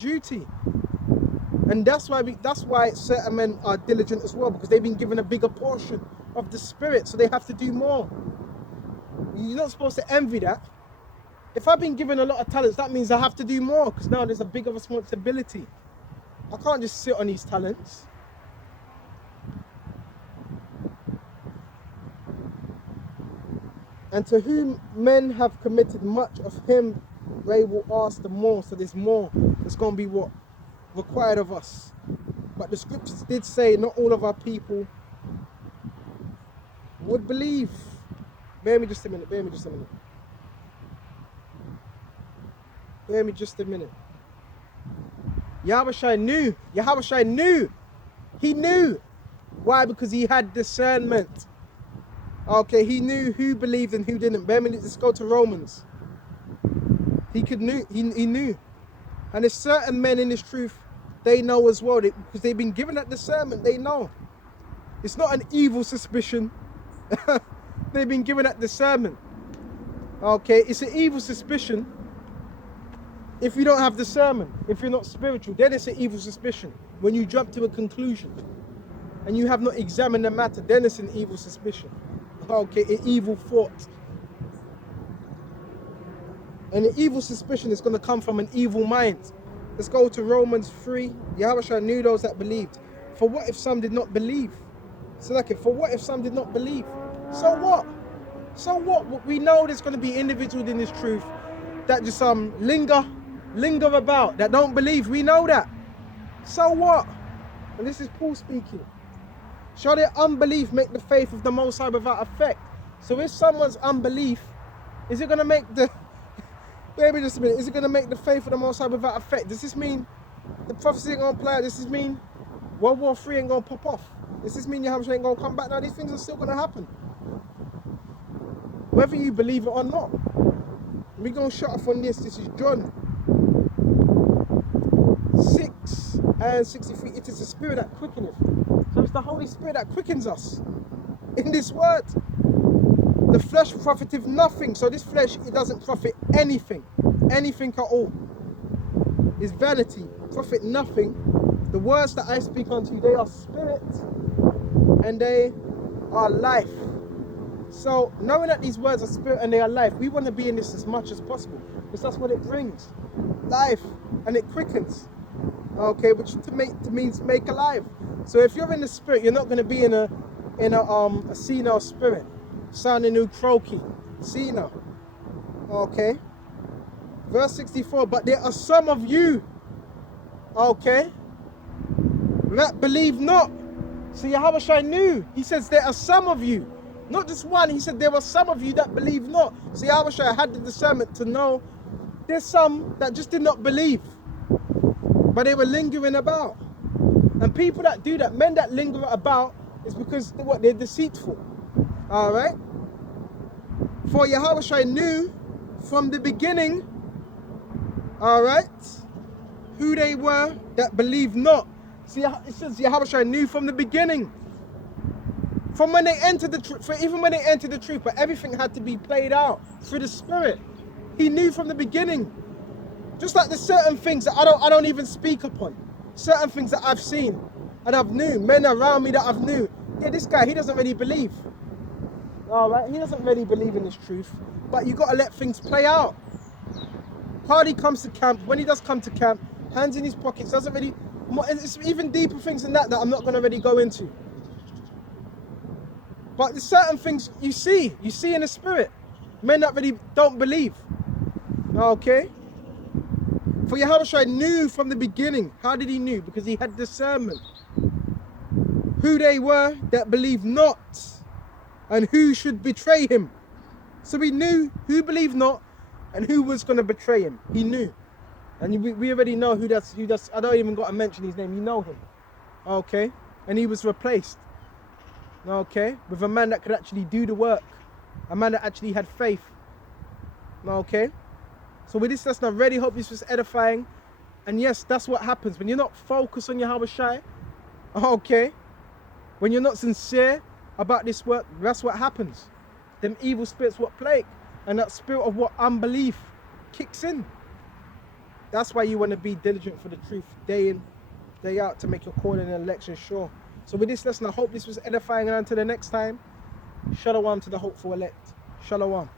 duty. And that's why certain men are diligent as well, because they've been given a bigger portion of the spirit, so they have to do more. You're not supposed to envy that. If I've been given a lot of talents, that means I have to do more, because now there's a bigger responsibility. I can't just sit on these talents. And to whom men have committed much, of him they will ask the more. So there's more that's going to be what required of us. But the scriptures did say not all of our people would believe. Bear me just a minute. Yahushua knew. He knew. Why? Because he had discernment. Okay, he knew who believed and who didn't. Bear me, let's go to Romans. He knew. And there's certain men in this truth, they know as well, because they've been given that discernment, they know. It's not an evil suspicion. They've been given that discernment. Okay, it's an evil suspicion if you don't have discernment, if you're not spiritual, then it's an evil suspicion. When you jump to a conclusion and you have not examined the matter, then it's an evil suspicion. Okay, an evil thought. And an evil suspicion is going to come from an evil mind. Let's go to Romans 3. Yahushua knew those that believed. For what if some did not believe? So like, for what if some did not believe? So what? So what? We know there's going to be individuals in this truth that just linger about, that don't believe. We know that. So what? And this is Paul speaking. Shall their unbelief make the faith of the Most High without effect? So if someone's unbelief, is it going to make the... Maybe just a minute. Is it going to make the faith of the Most High without effect? Does this mean the prophecy ain't going to play out? Does this mean World War III ain't going to pop off? Does this mean Yahushua ain't going to come back? Now, these things are still going to happen, whether you believe it or not. We're going to shut off on this. This is John 6:63. It is the Spirit that quickeneth. So it's the Holy Spirit that quickens us in this word. The flesh profiteth nothing. So this flesh, it doesn't profit anything at all. It's vanity, profit nothing. The words that I speak unto you, they are spirit and they are life. So knowing that these words are spirit and they are life, we want to be in this as much as possible, because that's what it brings, life, and it quickens. Okay, which means make alive. So if you're in the spirit, you're not going to be in a senile spirit, sounding new croaky, senile. Okay. Verse 64. But there are some of you, okay, that believe not. So Yahushua knew. He says there are some of you, not just one. He said there are some of you that believe not. So Yahushua had the discernment to know there's some that just did not believe, but they were lingering about. And people that do that, men that linger about, is because they're deceitful. All right. For Yahushua knew from the beginning, all right, who they were that believed not. See, it says Yahushua knew from the beginning. From when they entered the truth, even when they entered the truth, but everything had to be played out through the Spirit. He knew from the beginning. Just like there's certain things that I don't even speak upon. Certain things that I've seen and I've knew, men around me that I've knew. Yeah, this guy, he doesn't really believe. All right, he doesn't really believe in this truth. But you got to let things play out. Hardy comes to camp. When he does come to camp, hands in his pockets, doesn't really... It's even deeper things than that I'm not going to really go into. But there's certain things you see in the spirit. Men that really don't believe. Okay? For Yahushua knew from the beginning. How did he know? Because he had discernment. Who they were that believed not, and who should betray him. So he knew who believed not and who was going to betray him. He knew. And we already know who that's. I don't even got to mention his name. You know him. Okay? And he was replaced. Okay? With a man that could actually do the work. A man that actually had faith. Okay? So with this lesson, I really hope this was edifying. And yes, that's what happens. When you're not focused on Yahushua, okay? When you're not sincere about this work, that's what happens. Them evil spirits what plague. And that spirit of what unbelief kicks in. That's why you want to be diligent for the truth, day in, day out, to make your calling and election sure. So with this lesson, I hope this was edifying, and until the next time, shalom to the hopeful elect. Shalom.